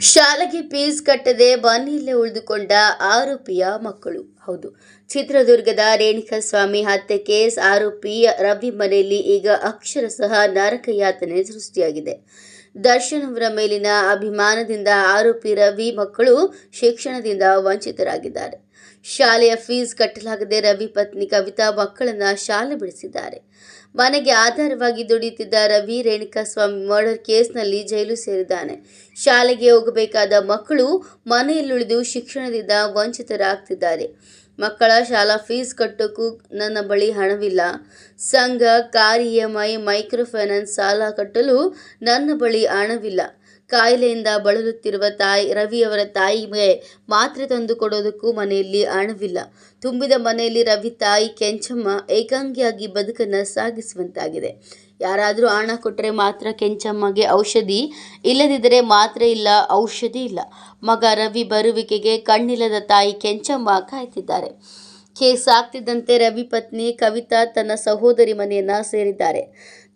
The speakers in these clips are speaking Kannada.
ಶಾಲೆಗೆ ಫೀಸ್ ಕಟ್ಟದೆ ಮನೆಯಲ್ಲೇ ಉಳಿದುಕೊಂಡ ಆರೋಪಿಯ ಮಕ್ಕಳು. ಹೌದು, ಚಿತ್ರದುರ್ಗದ ರೇಣುಕಸ್ವಾಮಿ ಹತ್ಯೆ ಕೇಸ್ ಆರೋಪಿ ರವಿ ಮನೆಯಲ್ಲಿ ಈಗ ಅಕ್ಷರಶಃ ನರಕ ಯಾತನೆ ಸೃಷ್ಟಿಯಾಗಿದೆ. ದರ್ಶನ್ ಅವರ ಮೇಲಿನ ಅಭಿಮಾನದಿಂದ ಆರೋಪಿ ರವಿ ಮಕ್ಕಳು ಶಿಕ್ಷಣದಿಂದ ವಂಚಿತರಾಗಿದ್ದಾರೆ. ಶಾಲೆಯ ಫೀಸ್ ಕಟ್ಟಲಾಗದೆ ರವಿ ಪತ್ನಿ ಕವಿತಾ ಮಕ್ಕಳನ್ನ ಶಾಲೆ ಬಿಡಿಸಿದ್ದಾರೆ. ಮನೆಗೆ ಆಧಾರವಾಗಿ ದುಡಿಯುತ್ತಿದ್ದ ರವಿ ರೇಣುಕಾ ಸ್ವಾಮಿ ಮರ್ಡರ್ ಕೇಸ್ನಲ್ಲಿ ಜೈಲು ಸೇರಿದ್ದಾನೆ. ಶಾಲೆಗೆ ಹೋಗಬೇಕಾದ ಮಕ್ಕಳು ಮನೆಯಲ್ಲುಳಿದು ಶಿಕ್ಷಣದಿಂದ ವಂಚಿತರಾಗ್ತಿದ್ದಾರೆ. ಮಕ್ಕಳ ಶಾಲಾ ಫೀಸ್ ಕಟ್ಟೋಕ್ಕೂ ನನ್ನ ಬಳಿ ಹಣವಿಲ್ಲ. ಸಂಘ, ಕಾರ್ ಇ ಮೈಕ್ರೋ ಫೈನಾನ್ಸ್ ಸಾಲ ಕಟ್ಟಲು ನನ್ನ ಬಳಿ ಹಣವಿಲ್ಲ. ಕಾಯಿಲೆಯಿಂದ ಬಳಲುತ್ತಿರುವ ತಾಯಿ, ರವಿಯವರ ತಾಯಿಗೆ ಮಾತ್ರೆ ತಂದು ಕೊಡೋದಕ್ಕೂ ಮನೆಯಲ್ಲಿ ಹಣವಿಲ್ಲ. ತುಂಬಿದ ಮನೆಯಲ್ಲಿ ರವಿ ತಾಯಿ ಕೆಂಚಮ್ಮ ಏಕಾಂಗಿಯಾಗಿ ಬದುಕನ್ನು ಸಾಗಿಸುವಂತಾಗಿದೆ. ಯಾರಾದರೂ ಹಣ ಕೊಟ್ಟರೆ ಮಾತ್ರ ಕೆಂಚಮ್ಮಗೆ ಔಷಧಿ, ಇಲ್ಲದಿದ್ದರೆ ಮಾತ್ರ ಇಲ್ಲ, ಔಷಧಿ ಇಲ್ಲ. ಮಗ ರವಿ ಬರುವಿಕೆಗೆ ಕಣ್ಣಿಲ್ಲದ ತಾಯಿ ಕೆಂಚಮ್ಮ ಕಾಯ್ತಿದ್ದಾರೆ. ಕೇಸ್ ಆಗ್ತಿದ್ದಂತೆ ರವಿ ಪತ್ನಿ ಕವಿತಾ ತನ್ನ ಸಹೋದರಿ ಮನೆಯನ್ನು ಸೇರಿದ್ದಾರೆ.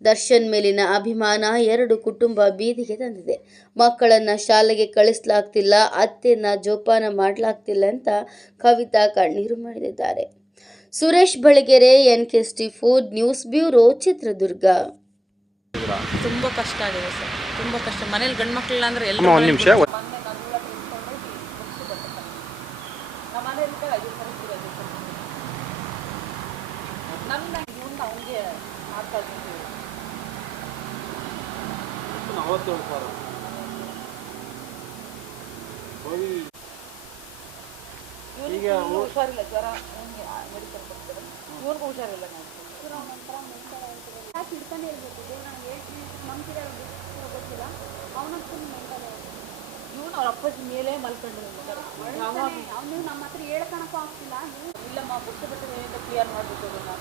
ದರ್ಶನ್ ಮೇಲಿನ ಅಭಿಮಾನ ಎರಡು ಕುಟುಂಬ ಬೀದಿಗೆ ತಂದಿದೆ. ಮಕ್ಕಳನ್ನ ಶಾಲೆಗೆ ಕಳಿಸ್ಲಾಗ್ತಿಲ್ಲ, ಅತ್ತೆಯನ್ನು ಜೋಪಾನ ಮಾಡಲಾಗ್ತಿಲ್ಲ ಅಂತ ಕವಿತಾ ಕಣ್ಣೀರು ಮಾಡಿದ್ದಾರೆ. Suresh Baligere N K T food news bureau Chitradurga. ತುಂಬಾ ಕಷ್ಟ ಆಗಿದೆ ಸರ್. ತುಂಬಾ ಕಷ್ಟ. ಮನೇಲಿ ಗಂಡು ಮಕ್ಕಳಿಲ್ಲ ಅಂದ್ರೆ ಒಂದು ನಿಮಿಷ ಈಗ ಹುಷಾರಿಲ್ಲ ಜ್ವರ ಮೆಡಿಕಲ್ ಕೊಡ್ತಾರೆ ಇವ್ರಿಗೂ ಹುಷಾರಿಲ್ಲ ನಾವು. ಇವನು ಅವ್ರ ಅಪ್ಪಾಜಿ ಮೇಲೆ ಮಲ್ಕೊಂಡಿರ್ತಾರೆ ಅವನು ನಮ್ಮ ಹತ್ರ ಹೇಳ್ಕೊಳಕ್ಕೂ ಆಗ್ತಿಲ್ಲ. ನೀವು ಇಲ್ಲಮ್ಮ ಬಿಟ್ಟು ಬಿಟ್ಟು ಕ್ಲಿಯರ್ ಮಾಡಬೇಕು ಅದನ್ನ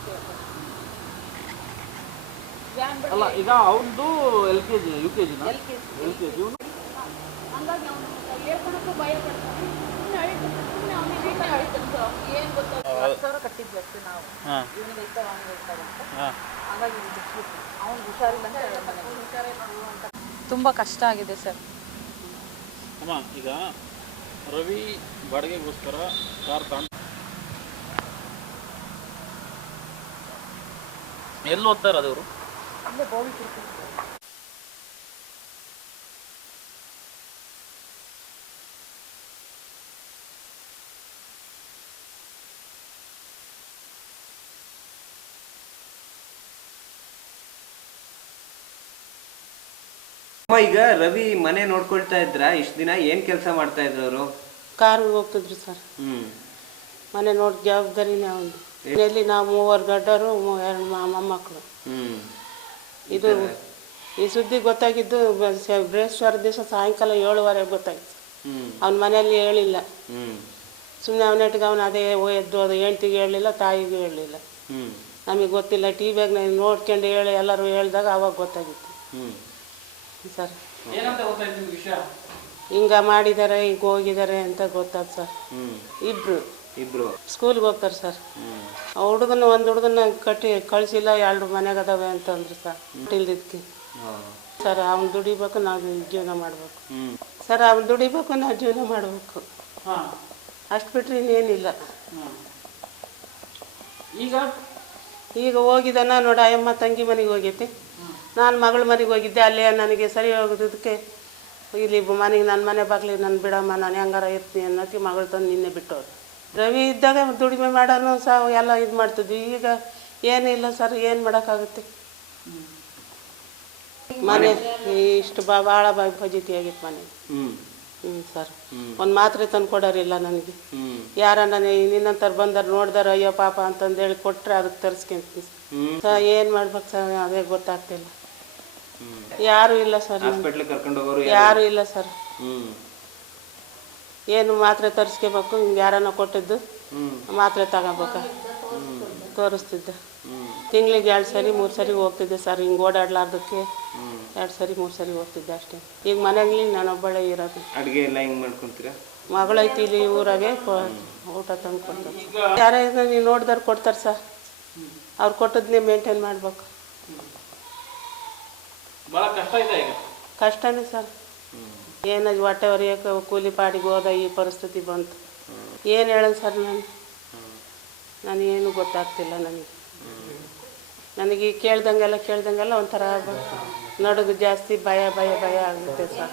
ಅಲ್ಲ ಈಗ ಅವನದು L K G U K ಜಿನ L K G L K G ಹಂಗಾಗಿ ಅವನು ಹೇಳ್ಕೊಳಕ್ಕೂ ಭಯ ಪಡ್ತಾನೆ ಸುಮ್ಮನೆ ಅಳಿತಾನೆ ಸುಮ್ಮನೆ ಅವನಿಗೆ ಸುಮ್ಮನೆ ಹೇಳ್ತಾನೆ ಸರ್ ಏನು ಗೊತ್ತಾ ಹತ್ತು ಸಾವಿರ ಕಟ್ಟಿದ್ವಿ ಅಷ್ಟೇ ನಾವು. ಹಾಂ. ಇವನಿಗೆ ಐತಾವ ಅವ್ನಿಗೆ ಐತಾವ ಅಂತ ಹಾಂ. ಹಾಗಾಗಿ ಬಿಟ್ಬಿಟ್ಟು ಅವ್ನು ಹುಷಾರಿಲ್ಲ ಅಂತ ತುಂಬ ಕಷ್ಟ ಆಗಿದೆ ಸರ್. ಅಮ್ಮ ಈಗ ರವಿ ಬಾಡಿಗೆಗೋಸ್ಕರ ಕಾರ್ ತಗೊಂಡು ಎಲ್ಲಿ ಓದ್ತಾರೆ ಅದವರು ಅವರು ಅಲ್ಲೇ ಈಗ ರವಿ ಮನೆ ನೋಡ್ಕೊಳ್ತಾ ಇದ್ರ? ಇಷ್ಟ ದಿನ ಏನ್ ಕೆಲಸ ಮಾಡ್ತಾ ಇದ್ರು ಅವರು ಕಾರು ಹೋಗ್ತಿದ್ರು ಸರ್. ಹ್ಮ್. ಮನೆ ನೋಡಿ ಜವಾಬ್ದಾರಿನೇ ಒಂದು ಮನೆಯಲ್ಲಿ ನಾವು ಮೂವರು ಗಡ್ಡರು ಮೂ- ಎರಡು ಮ- ಮೊಮ್ಮಕ್ಕಳು ಹ್ಮ್. ಇದು ಈ ಸುದ್ದಿ ಗೊತ್ತಾಗಿದ್ದು ಬ- ಸ- ದಿವಸ ಸಾಯಂಕಾಲ ಏಳುವರೆ ಗೊತ್ತಾಯ್ತು. ಹ್ಮ್. ಅವ್ನ ಮನೆಯಲ್ಲಿ ಹೇಳಿಲ್ಲ. ಹ್ಮ್. ಸುಮ್ಮನೆ ಅವನಟ್ಟಿಗೆ ಅವನು ಅದೇ ಓ- ಎದ್ದು ಅದು ಹೆಂಡ್ತಿಗೆ ಹೇಳಲಿಲ್ಲ ತಾಯಿಗೂ ಹೇಳಲಿಲ್ಲ ಹ್ಮ್. ನಮಗೆ ಗೊತ್ತಿಲ್ಲ ಟಿ ವಿಯಾಗ ನೋಡ್ಕೊಂಡು ಹೇಳಿ ಎಲ್ಲರೂ ಹೇಳಿದಾಗ ಅವಾಗ ಗೊತ್ತಾಗಿತ್ತು. ಹ್ಮ್. ಸರ್. ಏನಂತ ಗೊತ್ತಾಯ್ತು ನಿಮ್ಗೆ ವಿಷಯ? ಹಿಂಗ ಮಾಡಿದ್ದಾರೆ ಈಗ ಹೋಗಿದ್ದಾರೆ ಅಂತ ಗೊತ್ತಾಯ್ತು ಸರ್. ಇಬ್ರು. ಇಬ್ರು. ಸ್ಕೂಲ್ಗೆ ಹೋಗ್ತಾರೆ ಸರ್. ಆ ಹುಡುಗನ ಒಂದು ಹುಡುಗನ ಕಟ್ಟಿ ಕಳಿಸಿಲ್ಲ ಎರಡು ಮನೆಗೆ ಅದಾವೆ ಅಂತಂದ್ರು ಸರ್. ಇಲ್ದಿದ್ದಕ್ಕೆ ಹಾ. ಸರ್ ಅವ್ನು ದುಡಿಬೇಕು ನಾವು ಜೀವನ ಮಾಡಬೇಕು. ಸರ್ ಅವ್ನು ದುಡಿಬೇಕು ನಾವು ಜೀವನ ಮಾಡಬೇಕು. ಅಷ್ಟು ಬಿಟ್ಟರೆ ಇನ್ನೇನಿಲ್ಲ. ಈಗ? ಈಗ ಹೋಗಿದ್ದಾನ ನೋಡಿ ಅಯ್ಯಮ್ಮ ತಂಗಿ ಮನೆಗೆ ಹೋಗೈತಿ. ನಾನು ಮಗಳ ಮನೆಗೆ ಹೋಗಿದ್ದೆ ಅಲ್ಲೇ ನನಗೆ ಸರಿ ಹೋಗೋದಕ್ಕೆ. ಇಲ್ಲಿ ಮನೆಗೆ ನನ್ನ ಮನೆ ಬಾಗ್ಲಿಗೆ ನಾನು ಬಿಡಮ್ಮ ನಾನು ಹೆಂಗಾರ ಇರ್ತೀನಿ ಅನ್ನೋಕ್ಕೆ ಮಗಳು ತಂದು ನಿನ್ನೆ ಬಿಟ್ಟವ್ರು ರವಿ ಇದ್ದಾಗ ದುಡಿಮೆ ಮಾಡೋನು ಸಹ ಎಲ್ಲ ಇದು ಮಾಡ್ತಿದ್ವಿ. ಈಗ ಏನಿಲ್ಲ ಸರ್ ಏನು ಮಾಡೋಕ್ಕಾಗುತ್ತೆ? ಮನೆ ಇಷ್ಟು ಬಾ ಭಾಳ ಬಾಯಿ ಭಜಿತಿ ಆಗಿತ್ತು ಮನೆ. ಹ್ಮ್. ಹ್ಞೂ ಸರ್. ಒಂದು ಮಾತ್ರೆ ತಂದು ಕೊಡೋರಿಲ್ಲ ನನಗೆ. ಯಾರ ನಾನು ನಿನ್ನಂತರ ಬಂದಾರ ನೋಡ್ದಾರ ಅಯ್ಯೋ ಪಾಪ ಅಂತಂದೇಳಿ ಕೊಟ್ಟರೆ ಅದಕ್ಕೆ ತರಿಸ್ಕೊಂತೀನಿ. ಹ್ಮ್. ಸರ್ ಏನು ಮಾಡ್ಬೇಕು ಸರ್? ಅದೇ ಗೊತ್ತಾಗ್ತಿಲ್ಲ. ಯಾರೂ ಇಲ್ಲ ಸರ್ ಯಾರು ಕರ್ಕೊಂಡು ಹೋಗೋರು ಯಾರೂ ಇಲ್ಲ ಸರ್. ಹ್ಮ್. ಏನು ಮಾತ್ರೆ ತರಿಸ್ಕೋಬೇಕು ಹಿಂಗೆ ಯಾರನ್ನ ಕೊಟ್ಟಿದ್ದು ಮಾತ್ರೆ ತಗೋಬೇಕ. ತೋರಿಸ್ತಿದ್ದೆ. ತಿಂಗಳಿಗೆ ಎರಡು ಸರಿ ಮೂರು ಸರಿ ಹೋಗ್ತಿದ್ದೆ ಸರ್. ಹಿಂಗೆ ಓಡಾಡ್ಲಾರ್ದಕ್ಕೆ ಎರಡು ಸರಿ ಮೂರು ಸರಿ ಹೋಗ್ತಿದ್ದೆ ಅಷ್ಟೇ. ಈಗ ಮನೆಯಲ್ಲಿ ನಾನೊಬ್ಬಳೆ ಇರೋದು. ಅಡುಗೆ ಎಲ್ಲ ಹಿಂಗೆ ಮಾಡ್ಕೊಂತೀರಾ? ಮಗಳೈತಿ ಇಲ್ಲಿ ಊರಾಗೆ ಊಟ ತಂದು ಕೊಡ್ತಾರೆ ಯಾರೇ ನೀವು ನೋಡಿದಾರೆ ಕೊಡ್ತಾರೆ ಸರ್. ಅವ್ರು ಕೊಟ್ಟದನ್ನೇ ಮೇಂಟೈನ್ ಮಾಡ್ಬೇಕು. ಭಾಳ ಕಷ್ಟ ಇದೆ ಈಗ. ಕಷ್ಟನೇ ಸರ್. ಏನು ಹೊಟ್ಟೆ ಹೊರಿಯೋಕೆ ಕೂಲಿ ಪಾಡಿಗೆ ಹೋದ ಈ ಪರಿಸ್ಥಿತಿ ಬಂತು. ಏನು ಹೇಳೋದು ಸರ್ ನಾನು? ನನಗೇನು ಗೊತ್ತಾಗ್ತಿಲ್ಲ ನನಗೆ. ನನಗೆ ಕೇಳ್ದಂಗೆಲ್ಲ ಕೇಳ್ದಂಗೆಲ್ಲ ಒಂಥರ ನಡುಗು ಜಾಸ್ತಿ ಭಯ ಭಯ ಭಯ ಆಗುತ್ತೆ ಸರ್.